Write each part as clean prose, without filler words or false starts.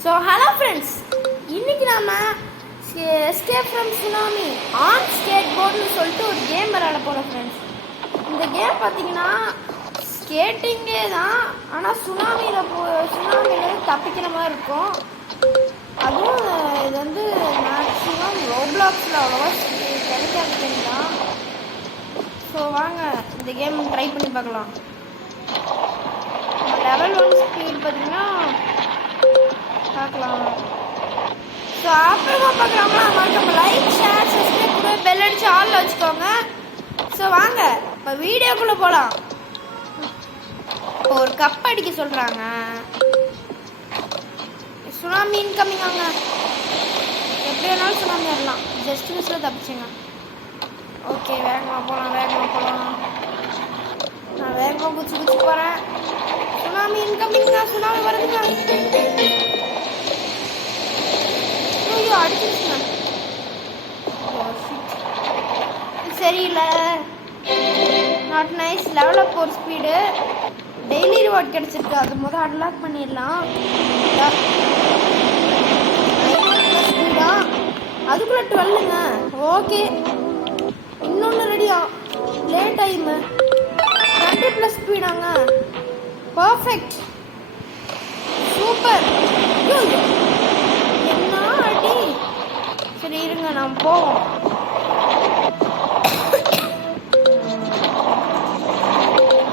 So hello friends, இன்றைக்கி நம்ம escape from tsunami on skate போர்டுன்னு சொல்லிட்டு ஒரு கேம் விளையாட போகிறோம் ஃப்ரெண்ட்ஸ். இந்த கேம் பார்த்தீங்கன்னா ஸ்கேட்டிங்கே தான், ஆனால் சுனாமியில் தப்பிக்கிற மாதிரி இருக்கும். அதுவும் இது வந்து மேக்ஸிமம் ரோப்ளாக்ஸில் அவ்வளோவா கிடைக்காது கேம் தான். ஸோ வாங்க இந்த கேம் ட்ரை பண்ணி பார்க்கலாம். லெவல் 1 ஸ்பீட் பார்த்தீங்கன்னா பார்க்கலாம். ஸோ அப்புறமா பார்க்குறாங்களா, மறக்காம லைக் ஷேர் சப்ஸ்கிரைப் கூட பெல் அடிச்சு ஆளில் வச்சுக்கோங்க. ஸோ வாங்க இப்போ வீடியோக்குள்ளே போகலாம். இப்போ ஒரு கப் அடிக்க சொல்கிறாங்க. சுனாமி இன்கமிங் வாங்க. எப்படி வேணாலும் சுனாமி வரலாம். ஜஸ்ட் மிஸ்ஸில் தப்பிச்சுங்க. ஓகே வேகமாக போகலாம். நான் வேகமாக குச்சி போகிறேன். சுனாமி இன்கமிங் தான், சுனாமி வருதுங்க. ஐயோ அடிச்சிருச்சுங்க. சரியில்லை, நாட் நைஸ். லெவல் அப் ஒரு ஸ்பீடு டெய்லி ரிவார்ட் கிடச்சிருக்கு. அது முதல் அன்லாக் பண்ணிடலாம். ஸ்பீடா அதுக்குள்ளே 12ங்க. ஓகே இன்னொன்று ரெடியா, லேட் டைமு 20+ ஸ்பீடாங்க. Perfect, super. என்ன அடி. சரி இருங்க நாம் போவோம்.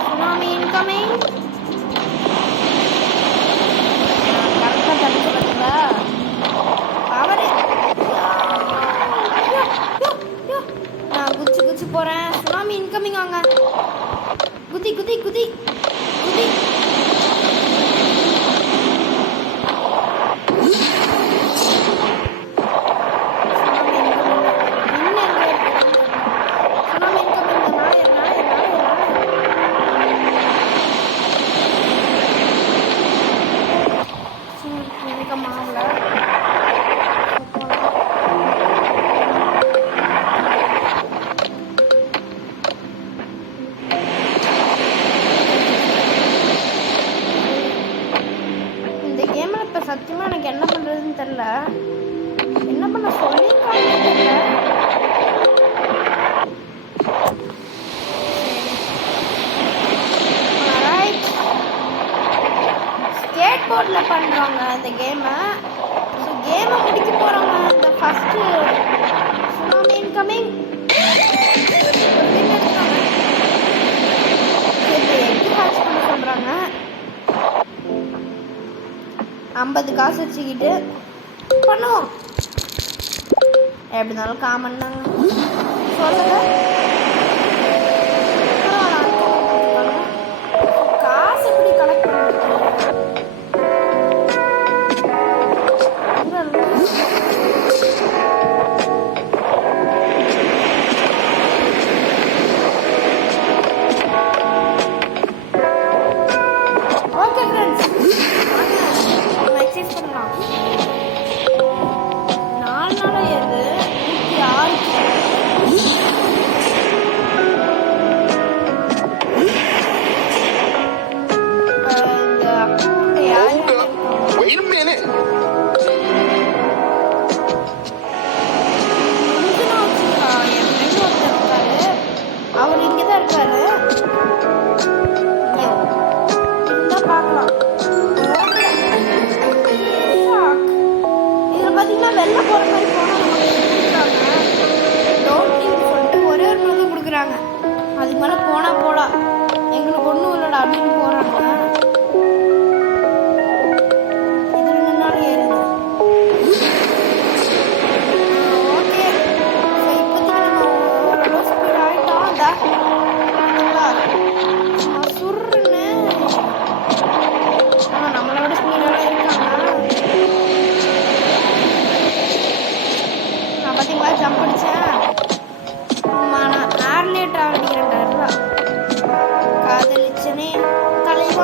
Tsunami incoming. கரெக்டாக தடுத்து பார்த்தீங்களா அவரு. நான் குச்சி போகிறேன். சுனாமி இன்கமிங் வாங்க. குதி குதி குதி குதி. சத்தியமாக எனக்கு என்ன பண்ணுறதுன்னு தெரில. என்ன பண்ண சொல்லியிருக்காங்கன்னு தெரியல. ஸ்கேட் போர்டில் பண்ணுறவங்க இந்த கேமை. ஸோ கேமை முடிக்க போகிறவங்க இந்த first tsunami incoming. Egg hatch பண்ண சொல்கிறாங்க. 50 காசு வச்சுக்கிட்டு பண்ணுவோம். எப்படி இருந்தாலும் காமன் தாங்க. சொல்லுங்க காசு எப்படி கலெக்ட் பண்ணுறது. ஓகே ஃப்ரெண்ட்ஸ், எக்ஸசைஸ் பண்ணலாம். 4 நாளாக ஏறுது. 106. இந்த அக்கௌண்ட் யார் அவர் இங்கே தான் இருக்காரு. இருந்தால் பார்க்கலாம். இதில் பார்த்தீங்கன்னா வெளில போகிற மாதிரி போனால் கொடுக்குறாங்க. டோன்ட்டின்னு சொல்லிட்டு ஒரே ஒரு மருந்து கொடுக்குறாங்க. அதுக்கு மேலே போடா எங்களுக்கு ஒன்றும் இல்லைடா அப்படின்னு போகிறாங்க. இது 2 நாள் ஏறுங்க. ஓகே, ஸோ இப்போதைக்கு நம்ம ஓரளவு ஸ்பீட் ஆகிட்டோம். சும்மா சுருன்னு. ஆனால் நம்மளை விட ஸ்பீடாக இருக்காங்க. நான் பார்த்தீங்களா ஜம்ப் அடித்தேன். நான் ஏர்லேயே ட்ராவல் அடிக்கிறேன். காதலிச்சனே தலைவா.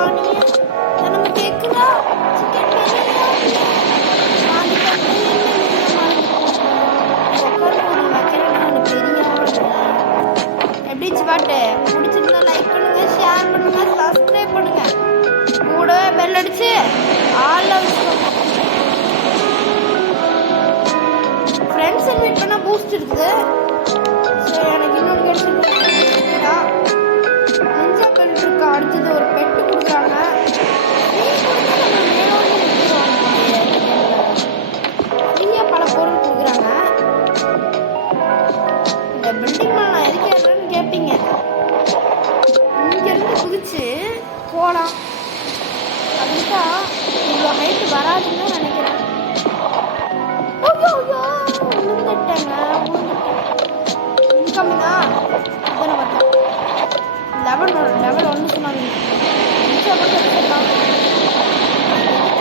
லெவல் 1 சுனாமி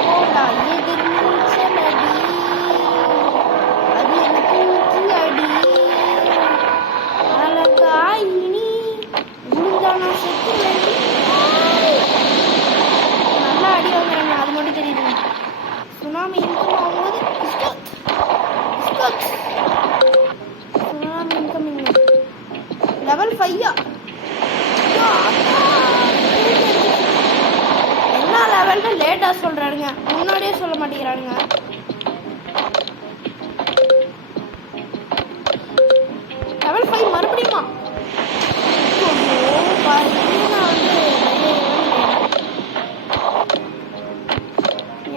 போடா எதிர் நீச்சல் அடி அது என்ன தூக்கி அடி அழகாயினி விழுந்தானா செத்து நல்லா அடி வாங்குறாங்க அது மட்டும் தெரியுதுங்க சுனாமி இன்கம் ஆகும்போது சுனாமி இன்கமிங் லெவல் 5 என்ன லெவல்னு லேட்டா சொல்றானுங்க முன்னாடியே சொல்ல மாட்டேங்கிறானுங்க லெவல் 5 மறுபடியுமா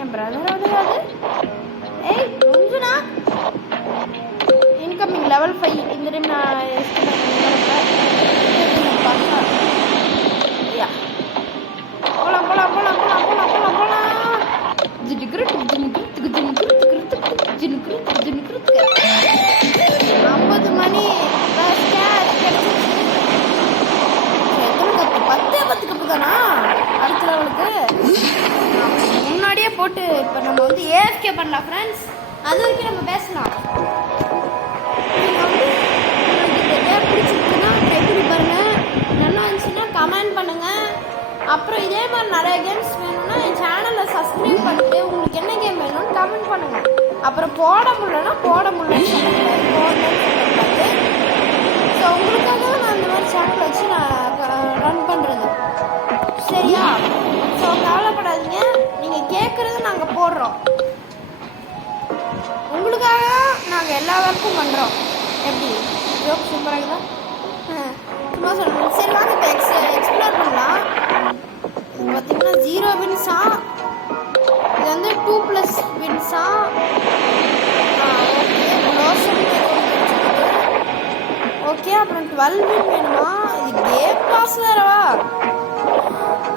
என் பிரதர் அது ஏய் கொஞ்சனா இன்கமிங் லெவல் 5 இந்த டைம் நான் முன்னாடியே போட்டு இப்போ நம்ம வந்து ஏஎஃப்கே பண்ணலாம் ஃப்ரெண்ட்ஸ் அது வரைக்கும் நம்ம பேசலாம் பிடிச்சிருக்குன்னா ட்ரை பண்ணி பாருங்கள் நல்லா இருந்துச்சுன்னா கமெண்ட் பண்ணுங்கள் அப்புறம் இதே மாதிரி நிறைய கேம்ஸ் வேணும்னா என் சேனலை சப்ஸ்கிரைப் பண்ணிட்டு உங்களுக்கு என்ன கேம் வேணும்னு கமெண்ட் பண்ணுங்கள் அப்புறம் போட முடியலன்னா போடலன்னு சொல்லக்கூடாது ஸோ உங்களுக்காக நான் இந்த மாதிரி சேனல் வச்சு நான் ரன் பண்ணுறது சரியா ஸோ கவலைப்படாதீங்க நீங்கள் கேட்குறது நாங்கள் போடுறோம் உங்களுக்காக நாங்கள் எல்லா ஒர்க்கும் பண்ணுறோம் எப்படி ஜோக் சூப்பராக தான் சும்மா சொல்கிறோம் சரி வாங்க இப்போ எக்ஸ்ப்ளோர் பண்ணலாம் இது பார்த்தீங்கன்னா 0 வின்ஸா இது வந்து 2+ வின்ஸா ஓகே அப்புறம் 12 வின் வேணுமா இது கேம் பாஸ் வேறவா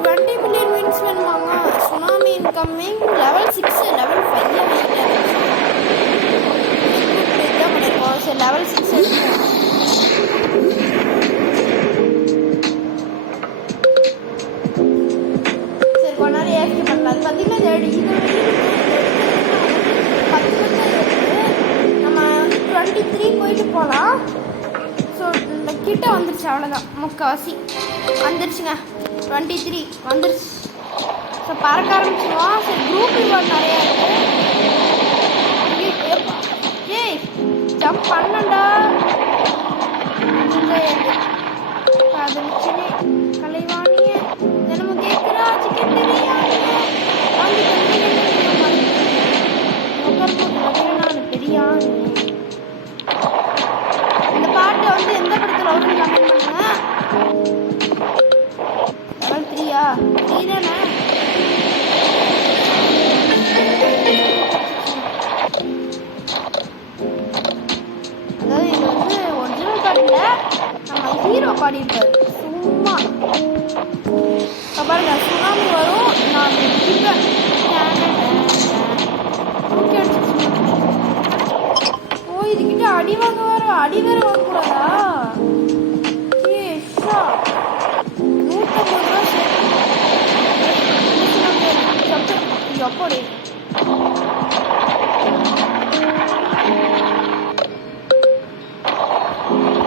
20 மில்லியன் வின்ஸ் வேணுமாங்க சுனாமி இன்கமிங் லெவல் 6 லெவல் 5 தான் பண்ணியிருக்கோம் சரி லெவல் 6 எடுக்கும் சரி கொஞ்ச நேரம் ஏஃப்கே பண்ணலாம் அது பார்த்தீங்கன்னா இது 10 நம்ம 23 போயிட்டு போகலாம் ஸோ இந்த கிட்ட வந்துருச்சு அவ்வளோதான் முக்கால்வாசி வந்துருச்சுங்க 23 வந்துருச்சு ஸோ பறக்க ஆரம்பிச்சிடுவோம் சரி குரூப் ரிவார்ட் நிறையா இருக்குது ஏய் ஜம்ப் பண்ணண்டா அது நிச்சயமே கலைவாணிய தினமும் கேட்குறா சிக்கன் பிரியாணிய வாங்கி நான் பிரியாணி இந்த பாட்டை வந்து எந்த படத்தில் வரும்னு கமெண்ட் பண்ணுங்க லெவல் 3யா 3 தானே அதாவது இது வந்து ஒரிஜினல் பாட்டில் நம்ம ஹீரோ பாடியிருப்பார் சும்மா இப்போ பாருங்க சுனாமி வரும் நான் டிப்பேன் தூக்கி அடிச்சு ஓ இதுக்கிட்ட அடி வாங்க வரும் அடி வேற வாங்கக்கூடாதா ஏஷா 150 ரூபா எப்படி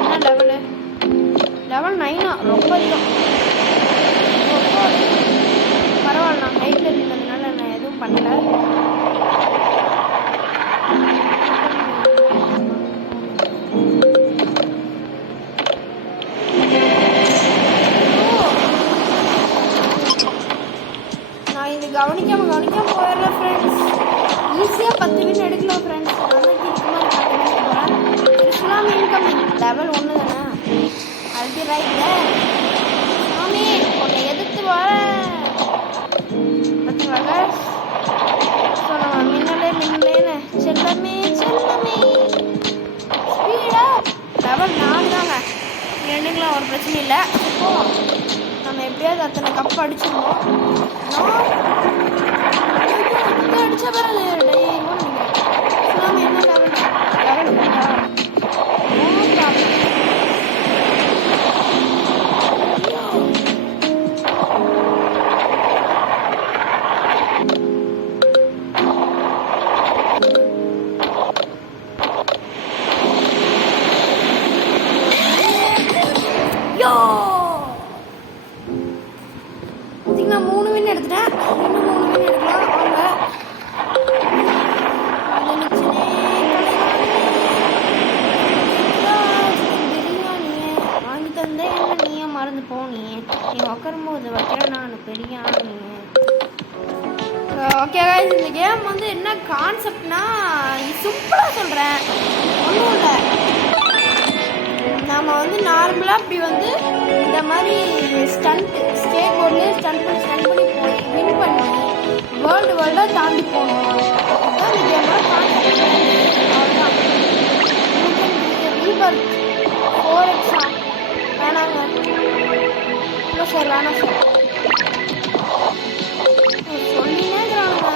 என்ன லெவலு லெவல் 9 ரொம்ப அதிகம் பரவாயில்ல நான் ஹைட்டில் இருந்ததுனால நான் எதுவும் பண்ணல நான் இது கவனிக்காம போயிடுறேன் ஃப்ரெண்ட்ஸ் ஈஸியாக 10 வின் எடுக்கலாம் ஃப்ரெண்ட்ஸ் நல்லா இருக்குமா சுனாமி இன்கமிங் லெவல் 1 தானே அது ரைட் சுனாமி உன்னை எதிர்த்து வரேன் பார்த்தீங்களா ஸோ நம்ம மின்னலேன்னு செல்லமே ஸ்பீடா லெவல் 4 தாங்க ரெண்டுங்களாம் ஒரு பிரச்சனை இல்லை இப்போ நம்ம எப்படியாவது அத்தனை கப் அடிச்சிருந்தோம் அடிச்சா பரவாயில்ல சுனாமி என்ன லெவல் கேம் வந்து என்ன கான்செப்ட்னா சிம்பிளாக சொல்கிறேன், ஒன்றும் இல்லை. நம்ம வந்து நார்மலாக இப்படி வந்து இந்த மாதிரி ஸ்கேட் போர்ட்லேயே ஸ்டண்ட் பண்ணி போய் வின் பண்ணி வேர்ல்டாக தாண்டி போகணும். அதுதான் இந்த கேமோட கான்செப்ட். அவ்வளோதான். ரீபர்த் 4x வேணாங்க. இல்லை சார், வேணாம் சார். சொல்லினே இருக்கிறானுங்க.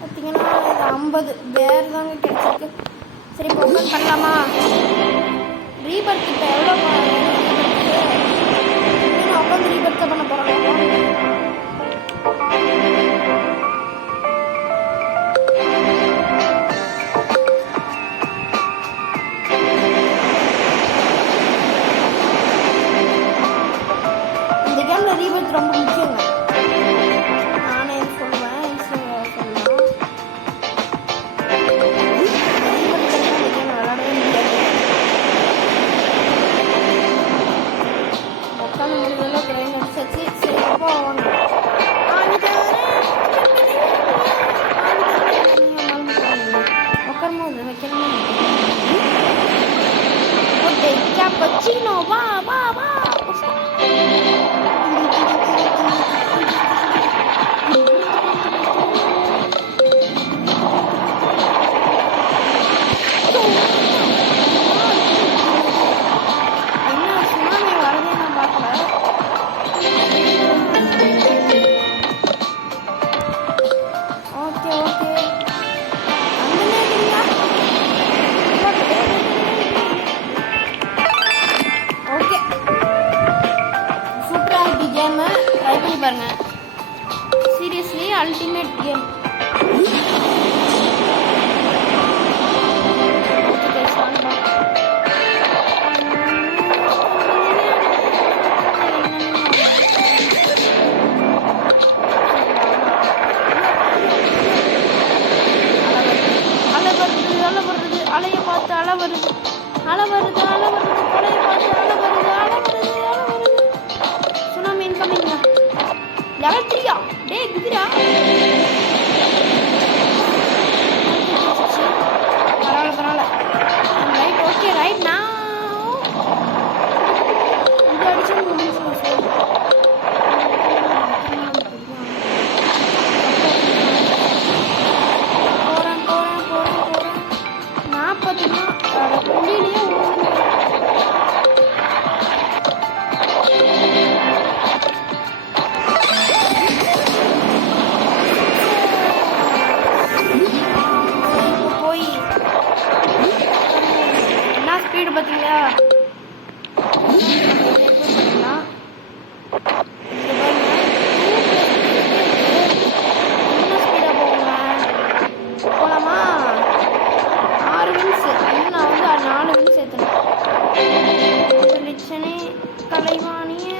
பார்த்தீங்கன்னா இது 50 பேர் தாங்க கிடைச்சிருக்கு. சரி, இப்போ ஓப்பன் பண்ணலாமா? ரீபர்த் இப்போ எவ்வளோ உட்காந்து ரீபர்த்தை பண்ண போகிறோம். இந்த கேமில் ரீபர்த் ரொம்ப முக்கியங்க. Cappuccino, va, va, va. பாருங்க, சீரியஸ்லி அல்டிமேட் கேம். அலைய பார்த்து அலை வருது, அலை வருது, அலை வருது, கொலையை பார்த்து அலை வருது, அலை வருது, அலை வருது. சுனாமி இன்கமிங்க. லெவல் 3 டேய் குதிரா. பரவாயில்ல. ரைட், ஓகே, ரைட் நான் இது அடிச்சு போறேன். நான் பார்த்தீங்கன்னா புள்ளிலேயே ஸ்பீடு பார்த்தீங்களா? என்ன ஸ்பீடாக போகலாமா? 6 வின்ஸ். இன்னும் நான் வந்து 4 வின்ஸ் சேர்த்தேன். லட்சணே கலைவாணிய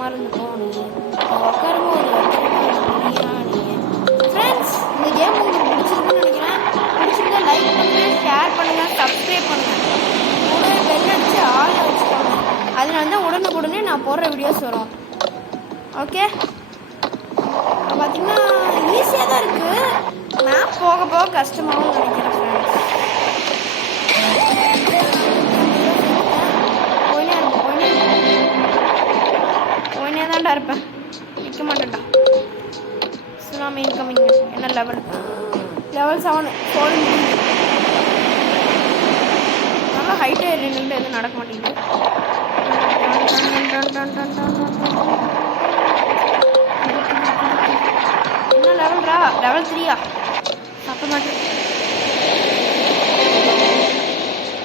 மறந்து போனீங்க. உட்காரும்போது இந்த கேம் உங்களுக்கு பிடிச்சிருக்குன்னு நினைக்கிறேன். பிடிச்சிருந்தா லைக் பண்ணுங்கள், ஷேர் பண்ணுங்கள், சப்ஸ்கிரைப் பண்ணுங்கள். கூடவே பெல் அடித்து ஆளில் வச்சுக்கோங்க. அதனால தான் உடனுக்குடனே நான் போடுற வீடியோஸ் வரும். ஓகே, பார்த்தீங்கன்னா ஈஸியாக தான் இருக்குது. மேப் போக போக கஷ்டமாகவும் நினைக்கிறேன் ஃப்ரெண்ட்ஸ். இருப்பேன், நிற்க மாட்டேன்டா. Tsunami incoming. என்ன லெவல்? லெவல் 7 போட முடியுது. நல்லா ஹைட்டே நின்றுட்டு எதுவும் நடக்க மாட்டேங்குது. என்ன லெவல்ரா? லெவல் 3யா? தப்ப மாட்டேன்.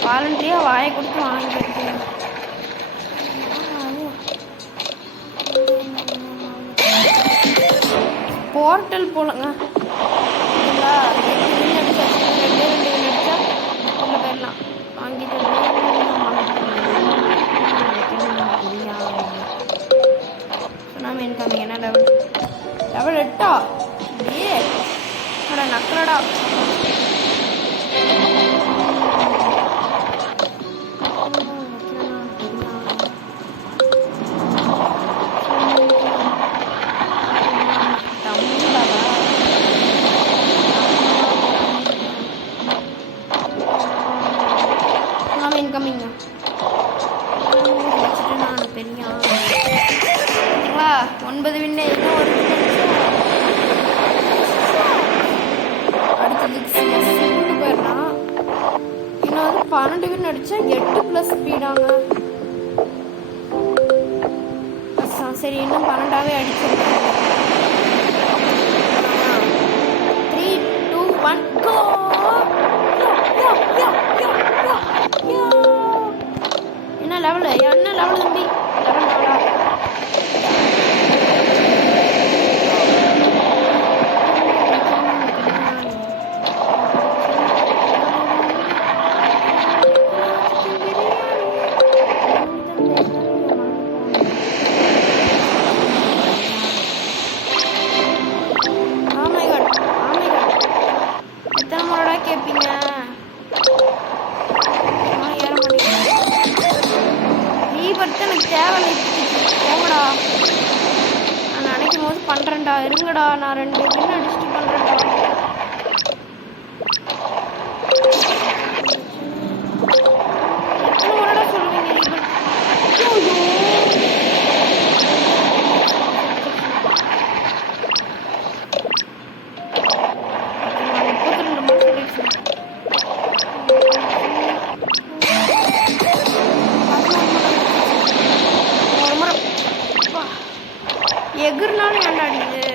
வாலண்டரியாக வாயை கொடுத்து வாங்கிட்டு போர்ட்டல் போலங்க. அடிச்சா 2 அடிச்சா உள்ள போயிடலாம். வாங்கிட்டு சுனாமி இன்கமிங். என்ன லெவல்? லெவல் 8ஆ? அப்படியே நக்கலடா. இன்கமிங்க. வச்சுட்டு நான் பெரிய 9 வின்னு. இன்னும் ஒரு அடுத்து போயிடலாம். இன்னும் வந்து 12 வின் அடித்தா 8 + ஸ்பீடாங்க. சரி, இன்னும் 12ஆவே அடிச்சிருக்கேன். 3, 2, 1 கோ. என்ன லெவல்? என்ன லெவல் தம்பி? லெவலா? எத்தனை முறைடா கேட்பீங்க? எனக்கு தேவையில்லை. போங்கடா. நான் நினைக்கும் போது பண்ணுறேன்டா. இருங்கடா, நான் 2 வின் அடிச்சுட்டு பண்ணுறேன்டா. எத்தனை முறைடா சொல்லுவீங்க? எகுர்னாலும் ஏன்டா அடிக்குது?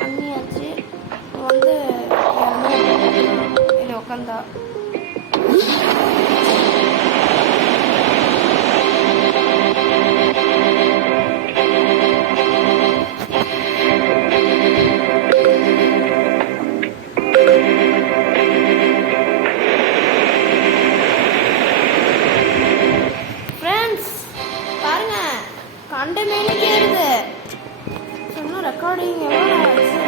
பண்ணியாச்சு. வந்து இல்லை உட்காந்தா ஃப்ரெண்ட்ஸ் பாருங்க, கண்டமேனிக்கு ஏறுது. சொன்னால் ரெக்கார்டிங் எவ்வளோ நேரம் ஆயிடுச்சு?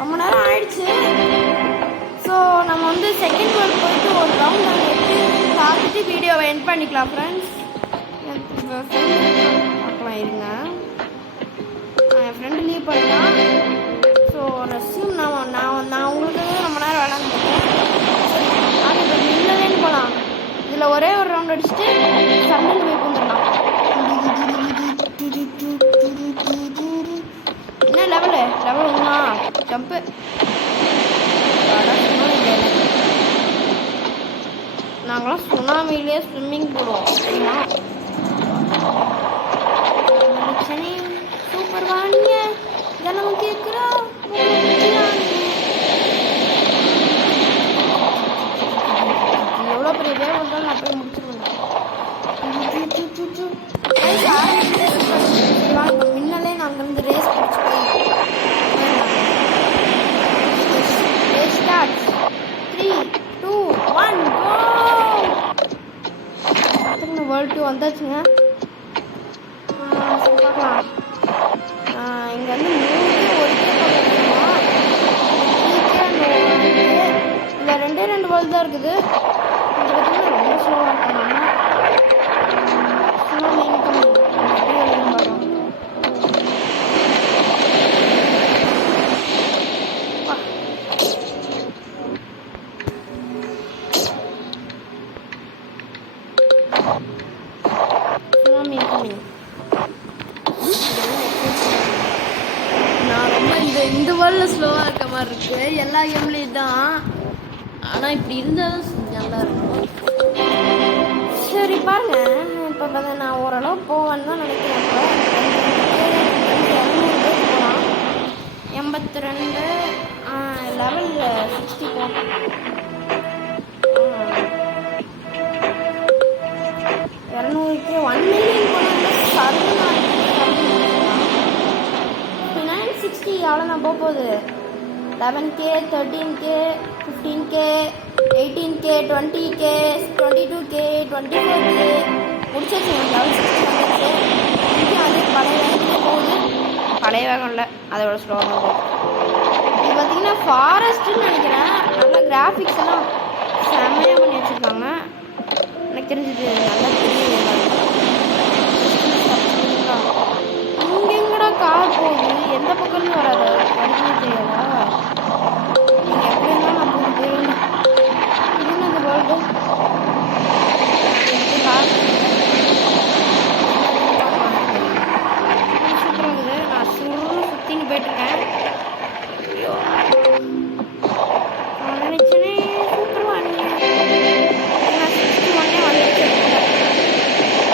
ரொம்ப நேரம் ஆயிடுச்சு. ஸோ நம்ம வந்து செகண்ட் வேர்ல்ட் போயிட்டு ஒரு ரவுண்ட் நாங்கள் பார்த்துட்டு வீடியோவை எண்ட் பண்ணிக்கலாம் ஃப்ரெண்ட்ஸ். பார்க்கலாம் இருங்க. என் ஃப்ரெண்டு லீவ் பண்ணிட்டான். ஸோ ரெஸ்யூம் நான் உங்களுக்கு ரொம்ப நேரம் விளாண்டுருக்கேன். ஆனால் இப்போ நின்னதேன்னு போகலாம். இதில் ஒரே ஒரு ரவுண்ட் அடிச்சுட்டு சமையல் போய் வந்துடலாம். என்ன லெவலு? Level 1 jump. நாங்களாம் சுனாமிலே ஸ்விம்மிங் போடுவோம். சூப்பர் வாணிய ஜனமும் கேட்குறா. எவ்வளோ பெரிய வேவ் வந்தாலும் நான் போய் முடிச்சிருவேன். மின்னலே நாங்கள் வந்து ரேஸ் பிடிச்சி போய் வேர்ல்டு 2 வந்தாச்சுங்க. பார்க்கலாம். இங்கே வந்து 3 ஒரு இல்லை 2 வேர்ல்டு தான் இருக்குது. இங்கே பார்த்தீங்கன்னா ரொம்ப ஸ்லோவாக இருக்கணும். சுனாமி இன்கமிங் எப்படி வருதுன்னு பார்க்கலாம். Tsunami incoming. நான் ரொம்ப இந்த வேர்ல்டில் ஸ்லோவாக இருக்க மாதிரி இருக்குது. எல்லா கேம்லேயும் தான். ஆனால் இப்படி இருந்தால் தான் நல்லா இருக்கும். சரி பாருங்க, இப்போ பார்த்தா நான் ஓரளவு போவேன்னு தான் நினைக்கிறேன். இப்போ 82 லெவல் 64 200க்கு 1 மில்லியன் போனாங்க. 960 எவ்வளோ நான் போகுது. 11K 13K 15K 18K 20K 22K 24K முடிச்சாச்சு. லெவல் 60 வந்துச்சு. இங்கேயும் அதே பழைய வேகத்தில் போகுது. பழைய வேகம் இல்லை, அதோட ஸ்லோவாக போகுது. இது பார்த்தீங்கன்னா ஃபாரஸ்ட்டுன்னு நினைக்கிறேன். நல்லா கிராஃபிக்ஸ் எல்லாம் செம்மையாக பண்ணி வச்சுருக்காங்க. எனக்கு தெரிஞ்சது நல்லா தெரியுது. இங்கே எங்கடா கார் போகுது? எந்த பக்கம்னு வராது, படிக்கவே தெரியாதா? நீங்கள் எப்படி இருந்தாலும் நான் போக போயிருந்தேன். இதுன்னு அந்த வேர்ல்டு கார் சூப்பராக இருக்குது. நான் சுற்றின்னு போயிட்டுருக்கேன். ஐயோ நான் நினச்சேனே சூப்பராக நான் 61 வந்துச்சு.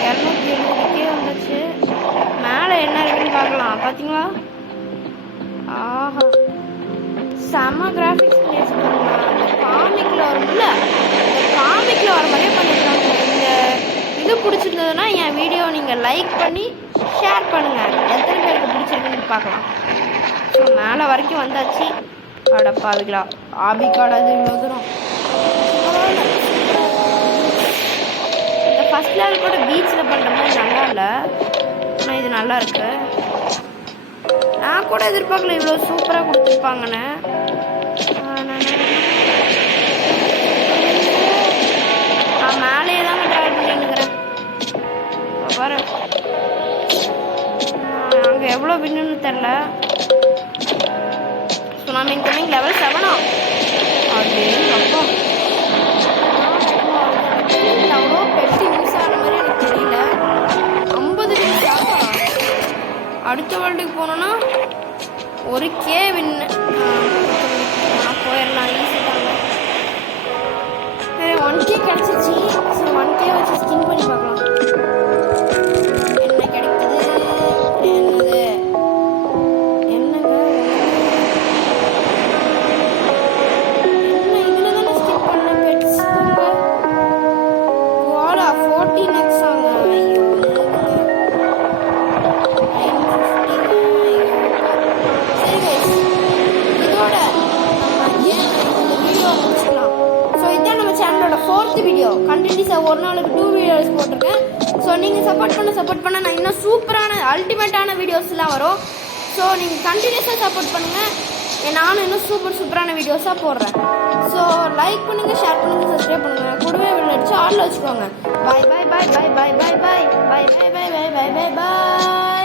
270K வந்துச்சு. மேலே என்ன இருக்குன்னு பார்க்கலாம். பார்த்தீங்களா? ஆஹா, செம்ம கிராஃபிக்ஸ் பண்ணி வச்சுருக்காங்க. அந்த காமிக்கில் வரும்ல, இந்த காமிக்கில் வர மாதிரியே பண்ணியிருக்காங்க. இந்த இது பிடிச்சிருந்ததுன்னா என் வீடியோ நீங்கள் லைக் பண்ணி ஷேர் பண்ணுங்கள். எத்தனை பேருக்கு பிடிச்சிருக்குன்னு பார்க்கலாம். ஸோ மேலே வரைக்கும் வந்தாச்சு. அடப்பாவிங்களா, ஆபிக்காடாது இவ்வளோ தூரம். இந்த ஃபஸ்ட் லெவல் கூட பீச்சில் பண்ணுற மாதிரி நல்லா இல்லை, ஆனால் இது நல்லா இருக்கு. நான் கூட எதிர்பார்க்கல இவ்வளோ சூப்பராக கொடுத்துருப்பாங்கன்னு. நான் மேலேயே தாங்க ட்ராவல் பண்ணிட்டுக்கிறேன். பாரு அங்கே எவ்வளோ வின்னுன்னு தெரில. சுனாமி இன்கமிங் லெவல் 7 அப்படியே அப்பா அவ்வளோ பெட்டு யூஸ் ஆன மாதிரி எனக்கு தெரியல. 50 நிமிஷம் அடுத்த வேர்ல்டுக்கு போனோன்னா 1K வின்னு போயிடலாம். ஈஸி தாங்க. சரி 1K கிடச்சிச்சு. சரி 1K வச்சு ஸ்கின் பண்ணி பார்க்கலாம். என்ன கிடைக்குது? என்னது என்னங்க என்ன இதில் தானே ஸ்கின் பண்ண பெட்ஸ் வாடா 14x ஆங்க. ஐயோ வீடியோ கண்டினியூஸாக ஒரு நாளுக்கு 2 வீடியோஸ் போட்டிருக்கேன். ஸோ நீங்கள் சப்போர்ட் பண்ண நான் இன்னும் சூப்பரான அல்டிமேட்டான வீடியோஸ்லாம் வரும். ஸோ நீங்கள் கண்டினியூஸாக சப்போர்ட் பண்ணுங்கள். நானும் இன்னும் சூப்பரான வீடியோஸாக போடுறேன். ஸோ லைக் பண்ணுங்கள், ஷேர் பண்ணுங்கள், சப்ஸ்கிரைப் பண்ணுங்கள். கூடவே வீடியோ அடிச்சு ஆளில் வச்சுக்கோங்க. பாய் பாய் பாய் பாய் பாய் பாய் பாய் பாய் பாய் பாய் பாய் பாய் பாய்.